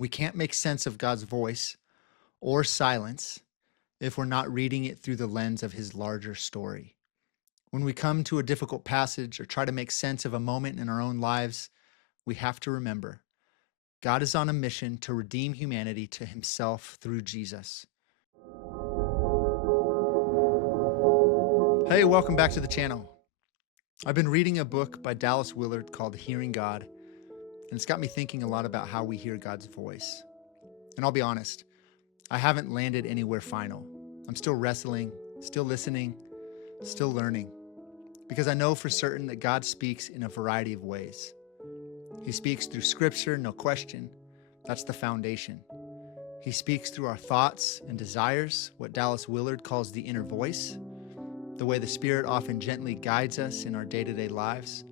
We can't make sense of God's voice or silence if we're not reading it through the lens of his larger story. When we come to a difficult passage or try to make sense of a moment in our own lives, we have to remember God is on a mission to redeem humanity to himself through Jesus. Hey, welcome back to the channel. I've been reading a book by Dallas Willard called Hearing God, and it's got me thinking a lot about how we hear God's voice. And I'll be honest, I haven't landed anywhere final. I'm still wrestling, still listening, still learning, because I know for certain that God speaks in a variety of ways. He speaks through scripture, no question. That's the foundation. He speaks through our thoughts and desires, what Dallas Willard calls the inner voice, the way the Spirit often gently guides us in our day-to-day lives.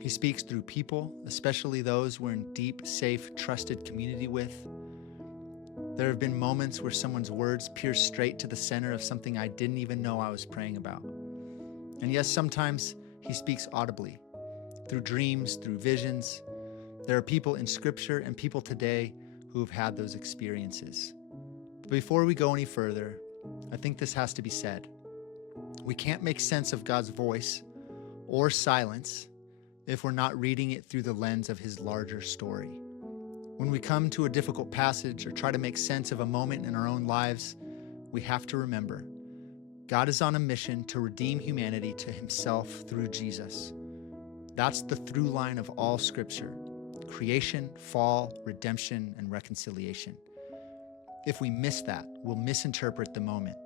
He speaks through people, especially those we're in deep, safe, trusted community with. There have been moments where someone's words pierce straight to the center of something I didn't even know I was praying about. And yes, sometimes he speaks audibly, through dreams, through visions. There are people in Scripture and people today who have had those experiences. But before we go any further, I think this has to be said. We can't make sense of God's voice or silence if we're not reading it through the lens of his larger story. When we come to a difficult passage or try to make sense of a moment in our own lives, we have to remember God is on a mission to redeem humanity to himself through Jesus. That's the through line of all Scripture: creation, fall, redemption, and reconciliation. If we miss that, we'll misinterpret the moment.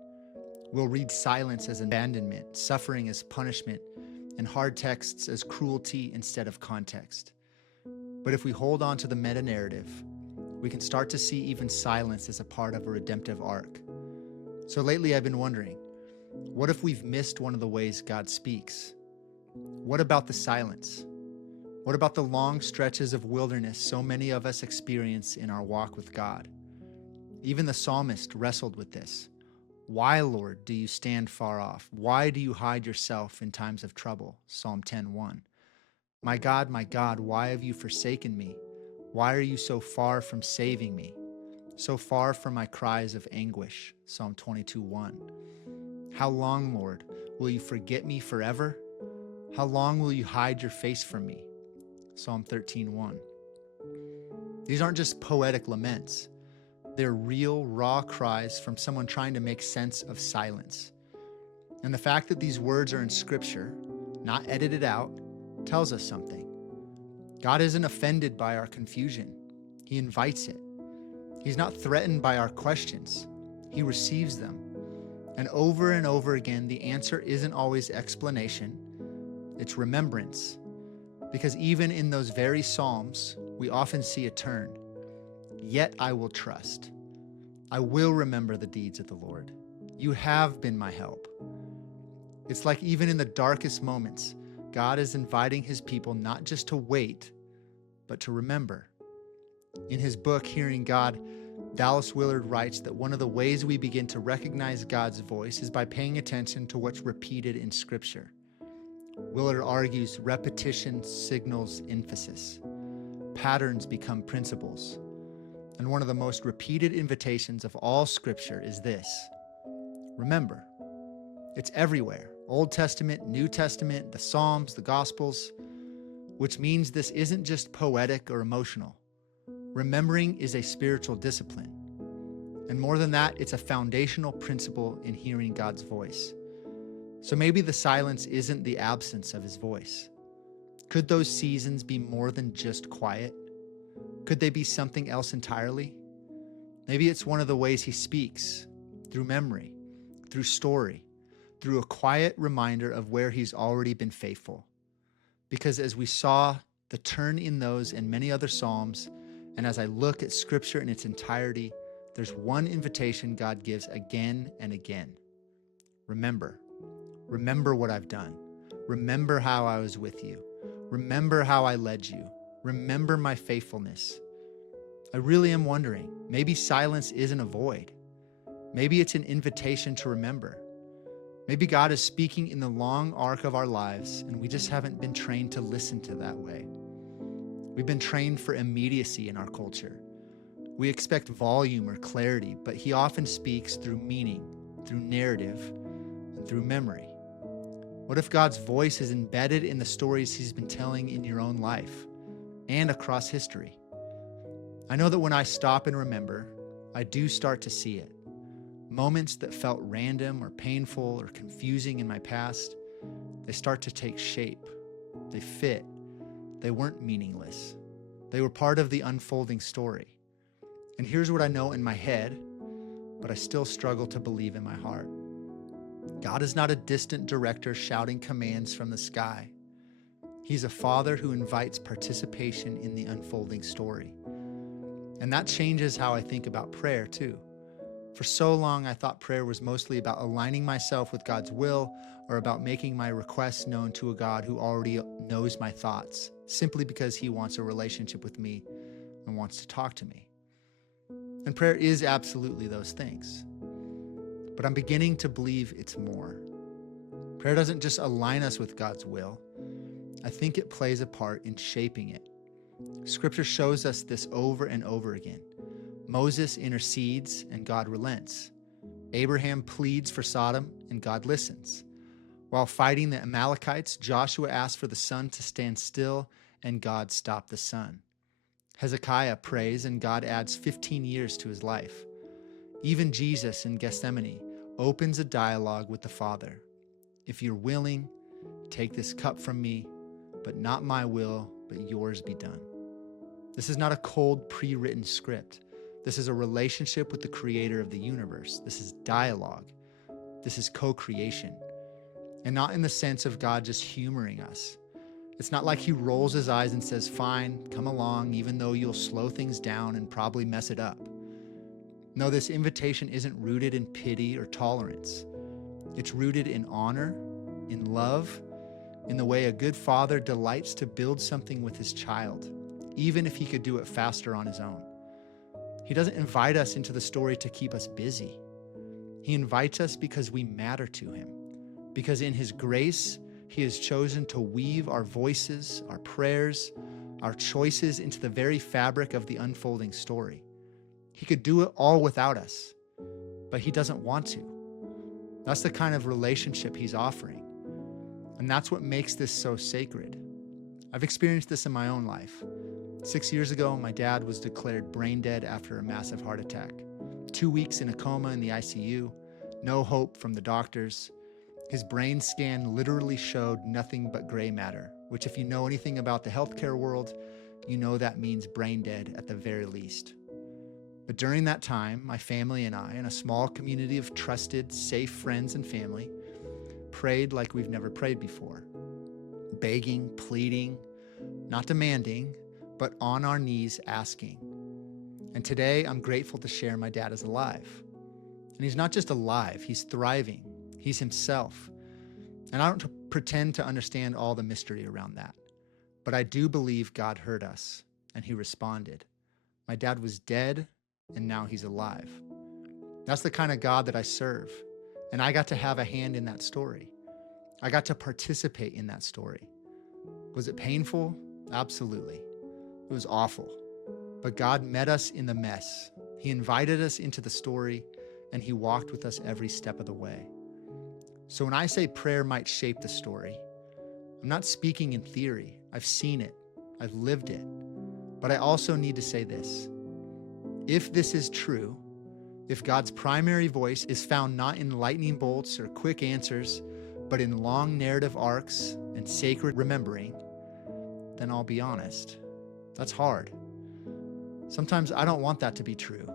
We'll read silence as abandonment, suffering as punishment, and hard texts as cruelty instead of context. But if we hold on to the meta-narrative, we can start to see even silence as a part of a redemptive arc. So lately I've been wondering, what if we've missed one of the ways God speaks? What about the silence? What about the long stretches of wilderness so many of us experience in our walk with God? Even the psalmist wrestled with this. Why, Lord, do you stand far off? Why do you hide yourself in times of trouble? Psalm 10:1. My God, why have you forsaken me? Why are you so far from saving me? So far from my cries of anguish? Psalm 22:1. How long, Lord, will you forget me forever? How long will you hide your face from me? Psalm 13:1. These aren't just poetic laments. They're real, raw cries from someone trying to make sense of silence. And the fact that these words are in Scripture, not edited out, tells us something. God isn't offended by our confusion. He invites it. He's not threatened by our questions. He receives them. And over again, the answer isn't always explanation. It's remembrance. Because even in those very Psalms, we often see a turn. Yet I will trust. I will remember the deeds of the Lord. You have been my help. It's like even in the darkest moments, God is inviting his people not just to wait, but to remember. In his book, Hearing God, Dallas Willard writes that one of the ways we begin to recognize God's voice is by paying attention to what's repeated in Scripture. Willard argues repetition signals emphasis. Patterns become principles. And one of the most repeated invitations of all Scripture is this: remember. It's everywhere. Old Testament, New Testament, the Psalms, the Gospels, which means this isn't just poetic or emotional. Remembering is a spiritual discipline. And more than that, it's a foundational principle in hearing God's voice. So maybe the silence isn't the absence of his voice. Could those seasons be more than just quiet? Could they be something else entirely? Maybe it's one of the ways he speaks, through memory, through story, through a quiet reminder of where he's already been faithful. Because as we saw the turn in those and many other Psalms, and as I look at Scripture in its entirety, there's one invitation God gives again and again. Remember. Remember what I've done. Remember how I was with you. Remember how I led you. Remember my faithfulness. I really am wondering, maybe silence isn't a void. Maybe it's an invitation to remember. Maybe God is speaking in the long arc of our lives, and we just haven't been trained to listen to that way. We've been trained for immediacy in our culture. We expect volume or clarity, but he often speaks through meaning, through narrative, and through memory. What if God's voice is embedded in the stories he's been telling in your own life and across history? I know that when I stop and remember, I do start to see it. Moments that felt random or painful or confusing in my past, they start to take shape. They fit. They weren't meaningless. They were part of the unfolding story. And here's what I know in my head, but I still struggle to believe in my heart. God is not a distant director shouting commands from the sky. He's a father who invites participation in the unfolding story. And that changes how I think about prayer too. For so long, I thought prayer was mostly about aligning myself with God's will or about making my requests known to a God who already knows my thoughts, simply because he wants a relationship with me and wants to talk to me. And prayer is absolutely those things. But I'm beginning to believe it's more. Prayer doesn't just align us with God's will. I think it plays a part in shaping it. Scripture shows us this over and over again. Moses intercedes and God relents. Abraham pleads for Sodom and God listens. While fighting the Amalekites, Joshua asked for the sun to stand still and God stopped the sun. Hezekiah prays and God adds 15 years to his life. Even Jesus in Gethsemane opens a dialogue with the Father. If you're willing, take this cup from me, but not my will, but yours be done. This is not a cold, pre-written script. This is a relationship with the creator of the universe. This is dialogue. This is co-creation. And not in the sense of God just humoring us. It's not like he rolls his eyes and says, fine, come along, even though you'll slow things down and probably mess it up. No, this invitation isn't rooted in pity or tolerance. It's rooted in honor, in love, in the way a good father delights to build something with his child, even if he could do it faster on his own. He doesn't invite us into the story to keep us busy. He invites us because we matter to him, because in his grace, he has chosen to weave our voices, our prayers, our choices into the very fabric of the unfolding story. He could do it all without us, but he doesn't want to. That's the kind of relationship he's offering. And that's what makes this so sacred. I've experienced this in my own life. 6 years ago, my dad was declared brain dead after a massive heart attack. 2 weeks in a coma in the ICU, no hope from the doctors. His brain scan literally showed nothing but gray matter, which if you know anything about the healthcare world, you know that means brain dead at the very least. But during that time, my family and I, in a small community of trusted, safe friends and family, prayed like we've never prayed before. Begging, pleading, not demanding, but on our knees asking. And today, I'm grateful to share my dad is alive. And he's not just alive, he's thriving. He's himself. And I don't pretend to understand all the mystery around that. But I do believe God heard us, and he responded. My dad was dead, and now he's alive. That's the kind of God that I serve. And I got to have a hand in that story. I got to participate in that story. Was it painful? Absolutely. It was awful. But God met us in the mess. He invited us into the story, and he walked with us every step of the way. So when I say prayer might shape the story, I'm not speaking in theory. I've seen it. I've lived it. But I also need to say this. If this is true, if God's primary voice is found not in lightning bolts or quick answers, but in long narrative arcs and sacred remembering, then I'll be honest. That's hard. Sometimes I don't want that to be true.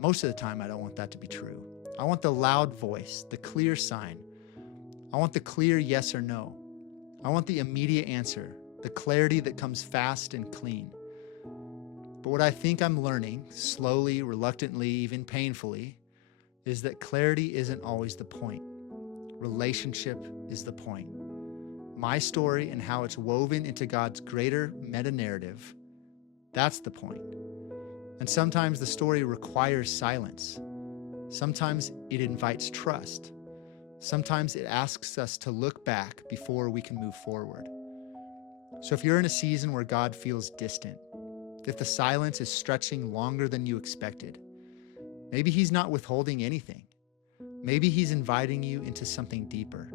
Most of the time, I don't want that to be true. I want the loud voice, the clear sign. I want the clear yes or no. I want the immediate answer, the clarity that comes fast and clean. But what I think I'm learning, slowly, reluctantly, even painfully, is that clarity isn't always the point. Relationship is the point. My story and how it's woven into God's greater meta-narrative, that's the point. And sometimes the story requires silence. Sometimes it invites trust. Sometimes it asks us to look back before we can move forward. So if you're in a season where God feels distant, if the silence is stretching longer than you expected, maybe he's not withholding anything. Maybe he's inviting you into something deeper.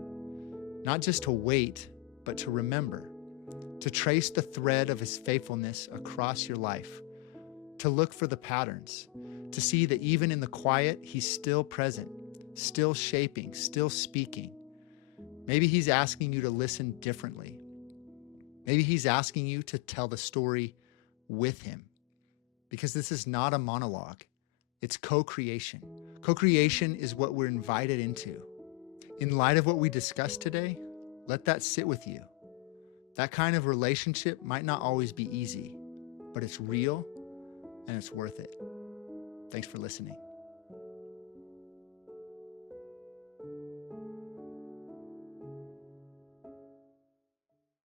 Not just to wait, but to remember, to trace the thread of his faithfulness across your life, to look for the patterns, to see that even in the quiet, he's still present, still shaping, still speaking. Maybe he's asking you to listen differently. Maybe he's asking you to tell the story with him, because this is not a monologue. It's co-creation. Co-creation is what we're invited into. In light of what we discussed today, let that sit with you. That kind of relationship might not always be easy, but it's real and it's worth it. Thanks for listening.